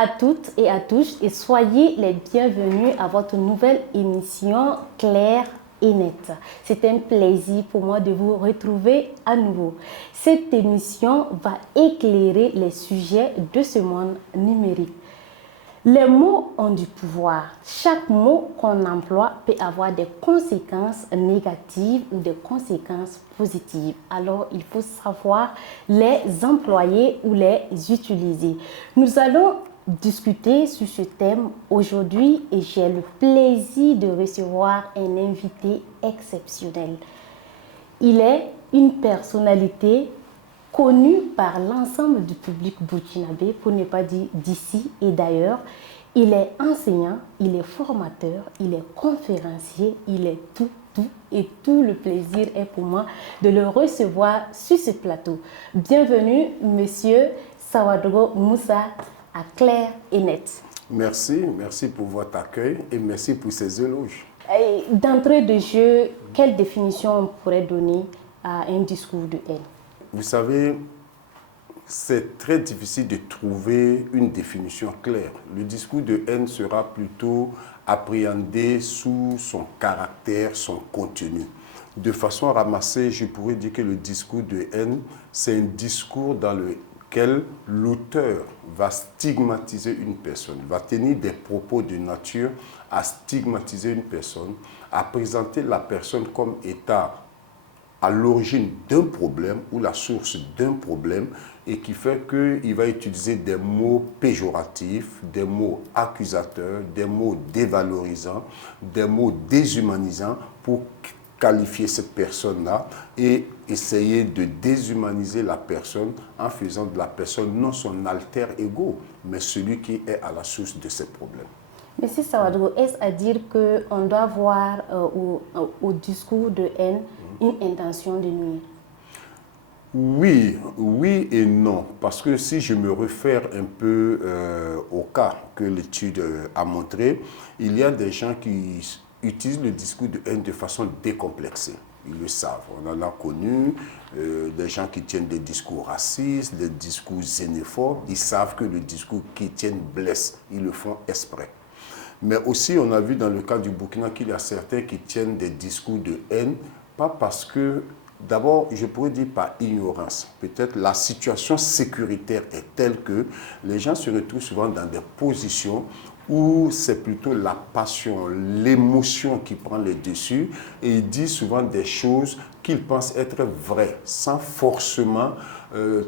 à toutes et à tous et soyez les bienvenus à votre nouvelle émission Claire et Nette. C'est un plaisir pour moi de vous retrouver à nouveau. Cette émission va éclairer les sujets de ce monde numérique. Les mots ont du pouvoir. Chaque mot qu'on emploie peut avoir des conséquences négatives ou des conséquences positives. Alors, il faut savoir les employer ou les utiliser. Nous allons discuter sur ce thème aujourd'hui et j'ai le plaisir de recevoir un invité exceptionnel. Il est une personnalité connu par l'ensemble du public burkinabé, pour ne pas dire d'ici et d'ailleurs. Il est enseignant, il est formateur, il est conférencier, il est tout et tout le plaisir est pour moi de le recevoir sur ce plateau. Bienvenue, Monsieur Sawadro Moussa à Claire et Nette. Merci pour votre accueil et merci pour ces éloges. D'entrée de jeu, quelle définition on pourrait donner à un discours de haine? Vous savez, c'est très difficile de trouver une définition claire. Le discours de haine sera plutôt appréhendé sous son caractère, son contenu. De façon ramassée, je pourrais dire que le discours de haine, c'est un discours dans lequel l'auteur va stigmatiser une personne, va tenir des propos de nature à stigmatiser une personne, à présenter la personne comme état à l'origine d'un problème ou la source d'un problème et qui fait qu'il va utiliser des mots péjoratifs, des mots accusateurs, des mots dévalorisants, des mots déshumanisants pour qualifier cette personne-là et essayer de déshumaniser la personne en faisant de la personne non son alter ego, mais celui qui est à la source de ces problèmes. Monsieur Sawadro, est-ce à dire qu'on doit voir au discours de haine une intention de nuire? Oui et non. Parce que si je me réfère un peu au cas que l'étude a montré, il y a des gens qui utilisent le discours de haine de façon décomplexée. Ils le savent. On en a connu des gens qui tiennent des discours racistes, des discours xénophobes. Ils savent que le discours qu'ils tiennent blesse. Ils le font exprès. Mais aussi, on a vu dans le cas du Burkina qu'il y a certains qui tiennent des discours de haine, pas parce que, d'abord, je pourrais dire par ignorance. Peut-être la situation sécuritaire est telle que les gens se retrouvent souvent dans des positions où c'est plutôt la passion, l'émotion qui prend le dessus et ils disent souvent des choses qu'ils pensent être vraies, sans forcément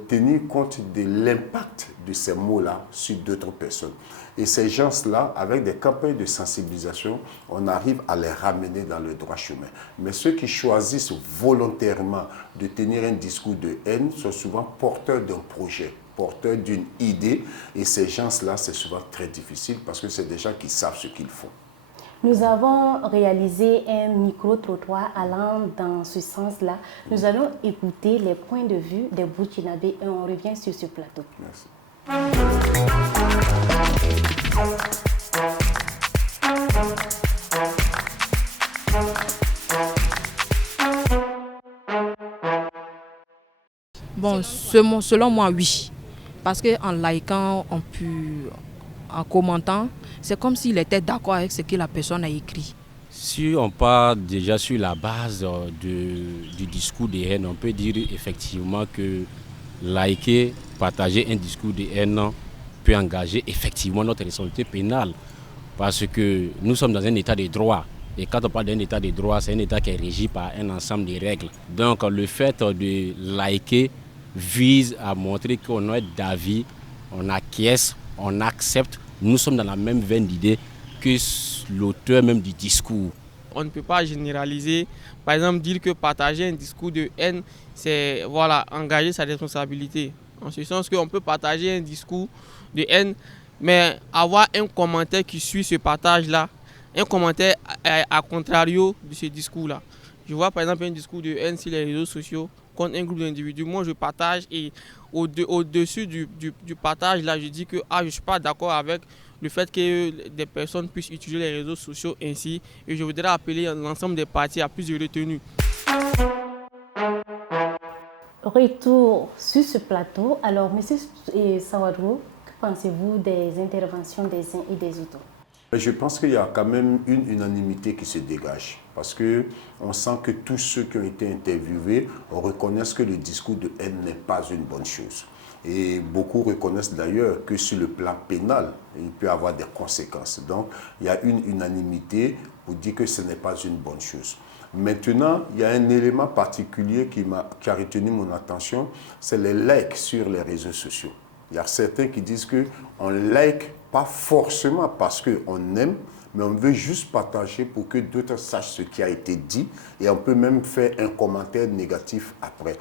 tenir compte de l'impact de ces mots-là sur d'autres personnes. Et ces gens-là, avec des campagnes de sensibilisation, on arrive à les ramener dans le droit chemin. Mais ceux qui choisissent volontairement de tenir un discours de haine sont souvent porteurs d'un projet, porteurs d'une idée. Et ces gens-là, c'est souvent très difficile parce que c'est des gens qui savent ce qu'ils font. Nous avons réalisé un micro-trottoir allant dans ce sens-là. Nous allons écouter les points de vue des Burkinabés et on revient sur ce plateau. Merci. Bon, selon moi, oui. Parce qu'en likant, en commentant, c'est comme s'il était d'accord avec ce que la personne a écrit. Si on part déjà sur la base du discours de haine, on peut dire effectivement que liker, partager un discours de haine peut engager effectivement notre responsabilité pénale. Parce que nous sommes dans un état de droit. Et quand on parle d'un état de droit, c'est un état qui est régi par un ensemble de règles. Donc le fait de liker vise à montrer qu'on est d'avis, on acquiesce, on accepte. Nous sommes dans la même veine d'idée que l'auteur même du discours. On ne peut pas généraliser. Par exemple, dire que partager un discours de haine, c'est engager sa responsabilité. En ce sens qu'on peut partager un discours de haine, mais avoir un commentaire qui suit ce partage-là, un commentaire à contrario de ce discours-là. Je vois par exemple un discours de haine sur les réseaux sociaux contre un groupe d'individus. Moi, je partage et au-dessus du partage, là, je dis que je ne suis pas d'accord avec le fait que des personnes puissent utiliser les réseaux sociaux ainsi. Et je voudrais appeler l'ensemble des partis à plus de retenue. Retour sur ce plateau. Alors, Monsieur Sawadro, pensez-vous des interventions des uns et des autres? Je pense qu'il y a quand même une unanimité qui se dégage parce qu'on sent que tous ceux qui ont été interviewés reconnaissent que le discours de haine n'est pas une bonne chose. Et beaucoup reconnaissent d'ailleurs que sur le plan pénal, il peut y avoir des conséquences. Donc, il y a une unanimité pour dire que ce n'est pas une bonne chose. Maintenant, il y a un élément particulier qui a retenu mon attention, c'est les likes sur les réseaux sociaux. Il y a certains qui disent qu'on like pas forcément parce qu'on aime, mais on veut juste partager pour que d'autres sachent ce qui a été dit et on peut même faire un commentaire négatif après.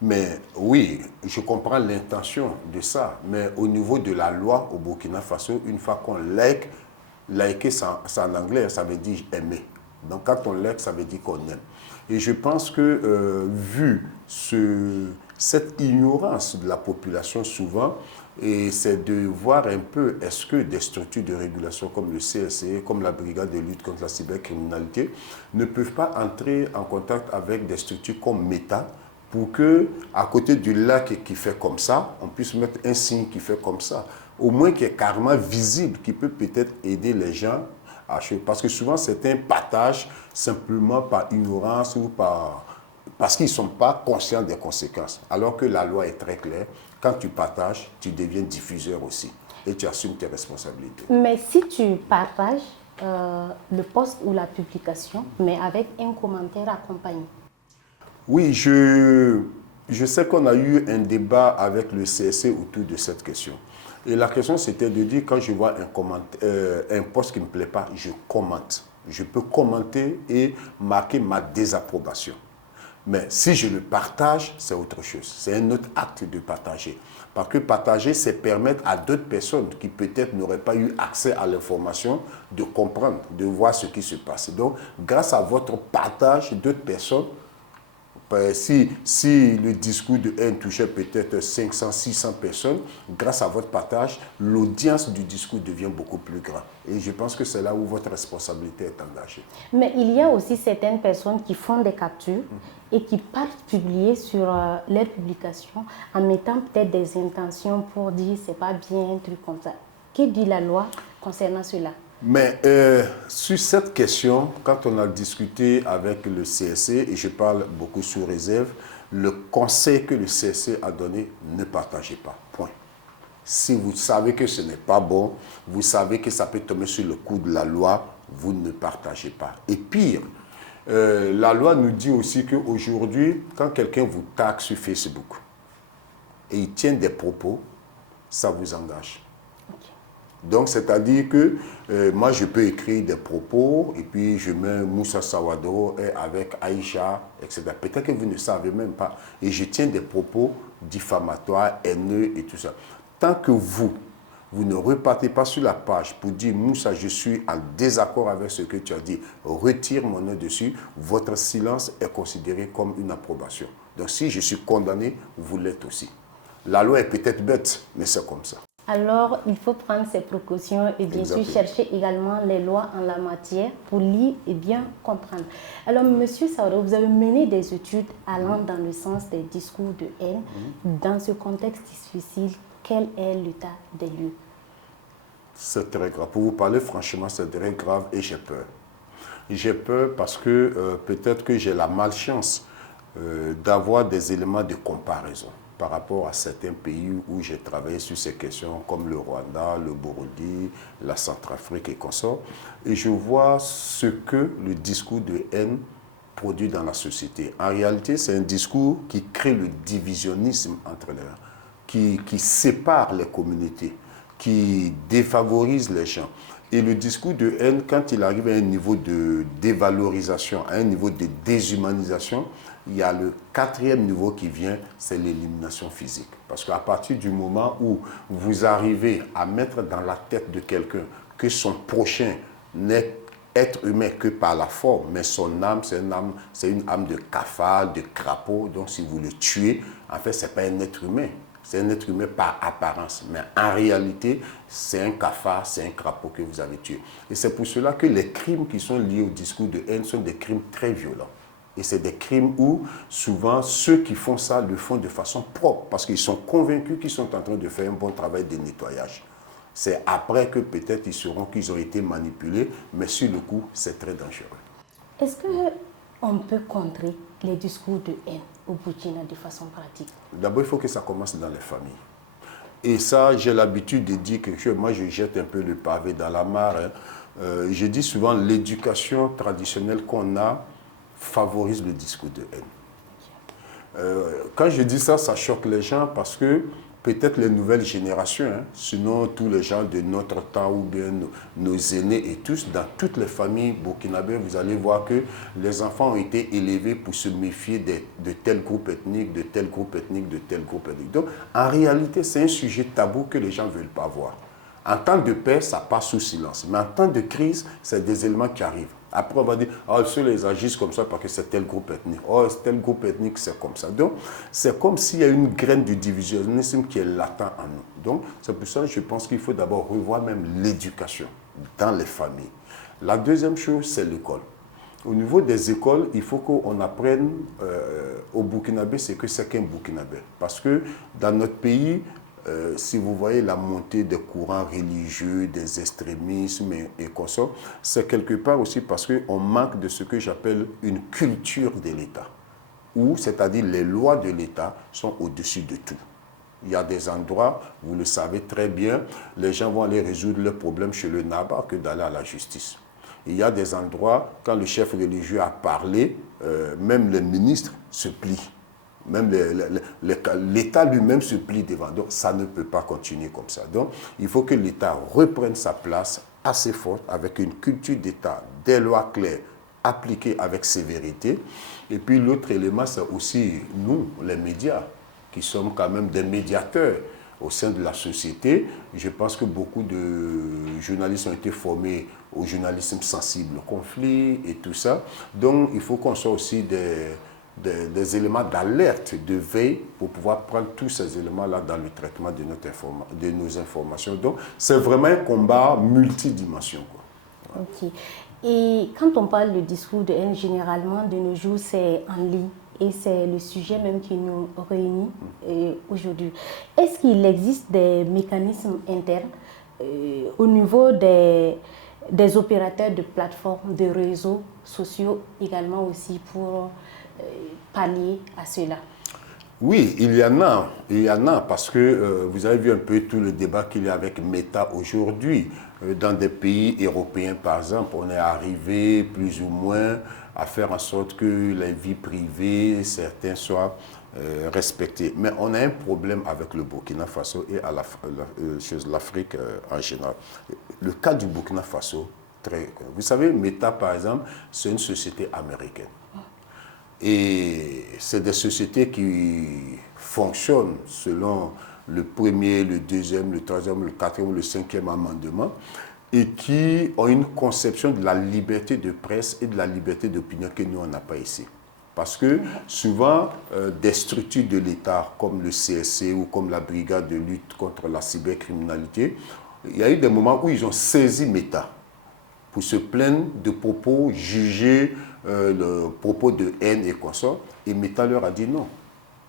Mais oui, je comprends l'intention de ça, mais au niveau de la loi au Burkina Faso, une fois qu'on liker, c'est en anglais, ça veut dire aimer. Donc quand on like, ça veut dire qu'on aime. Et je pense que vu cette ignorance de la population souvent, et c'est de voir un peu est-ce que des structures de régulation comme le CSE, comme la brigade de lutte contre la cybercriminalité, ne peuvent pas entrer en contact avec des structures comme Meta pour que, à côté du lac qui fait comme ça, on puisse mettre un signe qui fait comme ça. Au moins qui est carrément visible, qui peut peut-être aider les gens à acheter. Parce que souvent, c'est un partage simplement par ignorance ou parce qu'ils ne sont pas conscients des conséquences. Alors que la loi est très claire. Quand tu partages, tu deviens diffuseur aussi. Et tu assumes tes responsabilités. Mais si tu partages le post ou la publication, mais avec un commentaire accompagné. Oui, je sais qu'on a eu un débat avec le CSC autour de cette question. Et la question, c'était de dire, quand je vois un post qui ne me plaît pas, je commente. Je peux commenter et marquer ma désapprobation. Mais si je le partage, c'est autre chose. C'est un autre acte de partager. Parce que partager, c'est permettre à d'autres personnes qui peut-être n'auraient pas eu accès à l'information de comprendre, de voir ce qui se passe. Donc, grâce à votre partage, d'autres personnes, si le discours de haine touchait peut-être 500, 600 personnes, grâce à votre partage, l'audience du discours devient beaucoup plus grande. Et je pense que c'est là où votre responsabilité est engagée. Mais il y a aussi certaines personnes qui font des captures et qui partent publier sur leurs publications en mettant peut-être des intentions pour dire c'est pas bien, un truc comme ça. Que dit la loi concernant cela? Mais sur cette question, quand on a discuté avec le CSC, et je parle beaucoup sous réserve, le conseil que le CSC a donné, ne partagez pas. Point. Si vous savez que ce n'est pas bon, vous savez que ça peut tomber sur le coup de la loi, vous ne partagez pas. Et pire, la loi nous dit aussi qu'aujourd'hui, quand quelqu'un vous tague sur Facebook et il tient des propos, ça vous engage. Donc, c'est-à-dire que moi, je peux écrire des propos et puis je mets Moussa Sawadoro avec Aïcha, etc. Peut-être que vous ne savez même pas. Et je tiens des propos diffamatoires, haineux et tout ça. Tant que vous ne repartez pas sur la page pour dire « Moussa, je suis en désaccord avec ce que tu as dit, retire mon nom dessus », votre silence est considéré comme une approbation. Donc, si je suis condamné, vous l'êtes aussi. La loi est peut-être bête, mais c'est comme ça. Alors, il faut prendre ses précautions et bien sûr chercher également les lois en la matière pour lire et bien comprendre. Alors, M. Saodo, vous avez mené des études allant dans le sens des discours de haine. Dans ce contexte difficile, quel est l'état des lieux? C'est très grave. Pour vous parler franchement, c'est très grave et j'ai peur. J'ai peur parce que peut-être que j'ai la malchance d'avoir des éléments de comparaison par rapport à certains pays où j'ai travaillé sur ces questions, comme le Rwanda, le Burundi, la Centrafrique et consorts. Et je vois ce que le discours de haine produit dans la société. En réalité, c'est un discours qui crée le divisionnisme entre les gens, qui sépare les communautés, qui défavorise les gens. Et le discours de haine, quand il arrive à un niveau de dévalorisation, à un niveau de déshumanisation, il y a le quatrième niveau qui vient, c'est l'élimination physique. Parce qu'à partir du moment où vous arrivez à mettre dans la tête de quelqu'un que son prochain n'est être humain que par la forme, mais son âme, c'est une âme de cafard, de crapaud. Donc si vous le tuez, en fait, ce n'est pas un être humain. C'est un être humain par apparence. Mais en réalité, c'est un cafard, c'est un crapaud que vous avez tué. Et c'est pour cela que les crimes qui sont liés au discours de haine sont des crimes très violents. Et c'est des crimes où, souvent, ceux qui font ça le font de façon propre, parce qu'ils sont convaincus qu'ils sont en train de faire un bon travail de nettoyage. C'est après que peut-être ils sauront qu'ils ont été manipulés, mais sur le coup, c'est très dangereux. Est-ce qu'on peut contrer les discours de haine au Burkina de façon pratique? D'abord, il faut que ça commence dans les familles. Et ça, j'ai l'habitude de dire quelque chose. Moi, je jette un peu le pavé dans la mare. Je dis souvent, l'éducation traditionnelle qu'on a favorise le discours de haine. Quand je dis ça, ça choque les gens parce que peut-être les nouvelles générations, sinon tous les gens de notre temps ou bien nos aînés et tous, dans toutes les familles burkinabées, vous allez voir que les enfants ont été élevés pour se méfier de tel groupe ethnique, de tel groupe ethnique, de tel groupe ethnique. Donc, en réalité, c'est un sujet tabou que les gens ne veulent pas voir. En temps de paix, ça passe sous silence. Mais en temps de crise, c'est des éléments qui arrivent. Après, on va dire, ceux les agissent comme ça parce que c'est tel groupe ethnique. Tel groupe ethnique, c'est comme ça. Donc, c'est comme s'il y a une graine de divisionnisme qui est latent en nous. Donc, c'est pour ça que je pense qu'il faut d'abord revoir même l'éducation dans les familles. La deuxième chose, c'est l'école. Au niveau des écoles, il faut qu'on apprenne au Burkinabé ce que c'est qu'un Burkinabé. Parce que dans notre pays, si vous voyez la montée des courants religieux, des extrémismes et consorts, c'est quelque part aussi parce qu'on manque de ce que j'appelle une culture de l'État, où, c'est-à-dire les lois de l'État sont au-dessus de tout. Il y a des endroits, vous le savez très bien, les gens vont aller résoudre leurs problèmes chez le Naba que d'aller à la justice. Il y a des endroits, quand le chef religieux a parlé, même les ministres se plient. Même l'État lui-même se plie devant. Donc, ça ne peut pas continuer comme ça. Donc, il faut que l'État reprenne sa place assez forte avec une culture d'État, des lois claires, appliquées avec sévérité. Et puis, l'autre élément, c'est aussi nous, les médias, qui sommes quand même des médiateurs au sein de la société. Je pense que beaucoup de journalistes ont été formés au journalisme sensible, au conflit et tout ça. Donc, il faut qu'on soit aussi des éléments d'alerte, de veille, pour pouvoir prendre tous ces éléments-là dans le traitement de nos informations. Donc, c'est vraiment un combat multidimension, quoi. Ok. Et quand on parle de discours de haine, généralement, de nos jours, c'est en ligne. Et c'est le sujet même qui nous réunit aujourd'hui. Est-ce qu'il existe des mécanismes internes au niveau des opérateurs de plateformes, de réseaux sociaux également aussi pour pallier à cela? Oui, il y en a parce que vous avez vu un peu tout le débat qu'il y a avec Meta aujourd'hui. Dans des pays européens, par exemple, on est arrivé plus ou moins à faire en sorte que les vies privées, certains soient respectées. Mais on a un problème avec le Burkina Faso et chez l'Afrique en général. Le cas du Burkina Faso, vous savez, Meta, par exemple, c'est une société américaine. Et c'est des sociétés qui fonctionnent selon le premier, le deuxième, le troisième, le quatrième, le cinquième amendement et qui ont une conception de la liberté de presse et de la liberté d'opinion que nous, on n'a pas ici. Parce que souvent, des structures de l'État comme le CSC ou comme la brigade de lutte contre la cybercriminalité, il y a eu des moments où ils ont saisi Meta pour se plaindre de propos jugés, le propos de haine et consorts. Et Meta leur a dit non.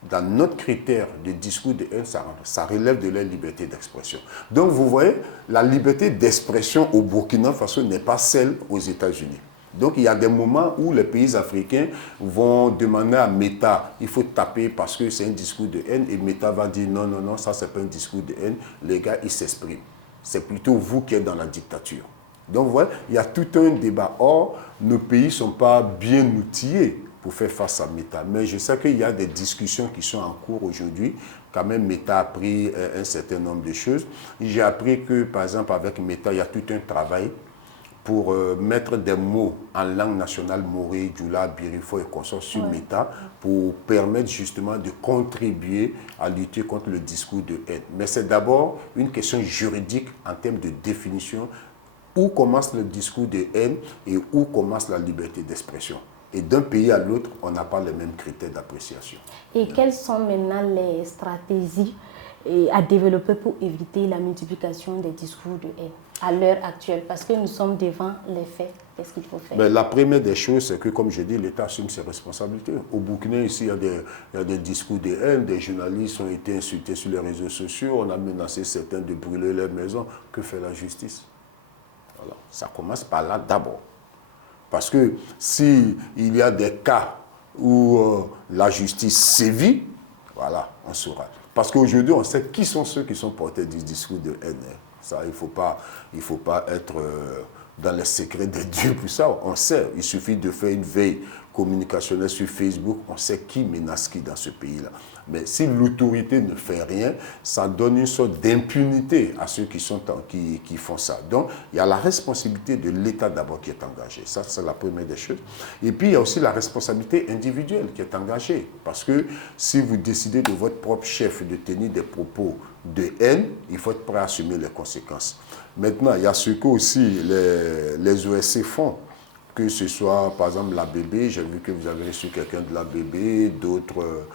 Dans notre critère de discours de haine, ça relève de la liberté d'expression. Donc vous voyez, la liberté d'expression au Burkina Faso n'est pas celle aux États-Unis. Donc il y a des moments où les pays africains vont demander à Meta, il faut taper parce que c'est un discours de haine, et Meta va dire non, non, non, ça c'est pas un discours de haine, les gars ils s'expriment. C'est plutôt vous qui êtes dans la dictature. Donc, vous voyez, il y a tout un débat. Or, nos pays ne sont pas bien outillés pour faire face à Meta. Mais je sais qu'il y a des discussions qui sont en cours aujourd'hui. Quand même, Meta a appris un certain nombre de choses. J'ai appris que, par exemple, avec Meta, il y a tout un travail pour mettre des mots en langue nationale, Moré, Djoula, Birifo et consorts sur Meta, pour permettre justement de contribuer à lutter contre le discours de haine. Mais c'est d'abord une question juridique en termes de définition. Où commence le discours de haine et où commence la liberté d'expression. Et d'un pays à l'autre, on n'a pas les mêmes critères d'appréciation. Et quelles sont maintenant les stratégies à développer pour éviter la multiplication des discours de haine à l'heure actuelle? Parce que nous sommes devant les faits. Qu'est-ce qu'il faut faire? Mais la première des choses, c'est que, comme je dis, l'État assume ses responsabilités. Au Burkina, ici, il y a des discours de haine, des journalistes ont été insultés sur les réseaux sociaux, on a menacé certains de brûler leurs maisons. Que fait la justice? Voilà. Ça commence par là d'abord. Parce que s'il y a des cas où la justice sévit, voilà, on saura. Parce qu'aujourd'hui, on sait qui sont ceux qui sont portés du discours de haine. Ça, il ne faut pas être dans les secrets des dieux pour ça. On sait, il suffit de faire une veille communicationnelle sur Facebook, on sait qui menace qui dans ce pays-là. Mais si l'autorité ne fait rien, ça donne une sorte d'impunité à ceux qui font ça. Donc, il y a la responsabilité de l'État d'abord qui est engagée. Ça, c'est la première des choses. Et puis, il y a aussi la responsabilité individuelle qui est engagée. Parce que si vous décidez de votre propre chef de tenir des propos de haine, il faut être prêt à assumer les conséquences. Maintenant, il y a ce que aussi les OSC font. Que ce soit, par exemple, l'ABB, j'ai vu que vous avez reçu quelqu'un de l'ABB, d'autres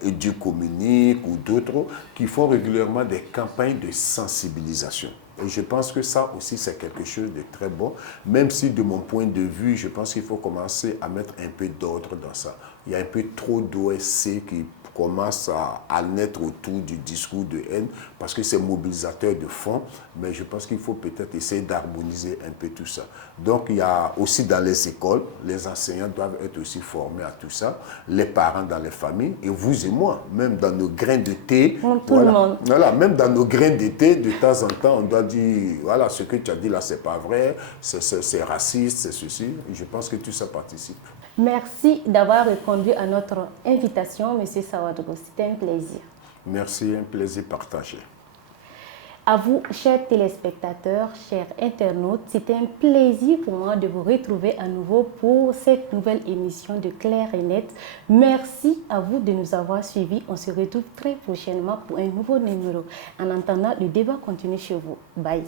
éducommuniques ou d'autres, qui font régulièrement des campagnes de sensibilisation. Et je pense que ça aussi, c'est quelque chose de très bon, même si de mon point de vue, je pense qu'il faut commencer à mettre un peu d'ordre dans ça. Il y a un peu trop d'OSC qui commence à naître autour du discours de haine parce que c'est mobilisateur de fonds, mais je pense qu'il faut peut-être essayer d'harmoniser un peu tout ça. Donc il y a aussi dans les écoles, les enseignants doivent être aussi formés à tout ça, les parents dans les familles, et vous et moi, même dans nos grains de thé, tout le monde. Voilà, même dans nos grains de thé, de temps en temps, on doit dire, voilà, ce que tu as dit là, c'est pas vrai, c'est raciste, c'est ceci, et je pense que tout ça participe. Merci d'avoir répondu à notre invitation, M. Sawadro. C'était un plaisir. Merci, un plaisir partagé. À vous, chers téléspectateurs, chers internautes, c'était un plaisir pour moi de vous retrouver à nouveau pour cette nouvelle émission de Clair et Net. Merci à vous de nous avoir suivis. On se retrouve très prochainement pour un nouveau numéro. En attendant, le débat continue chez vous. Bye.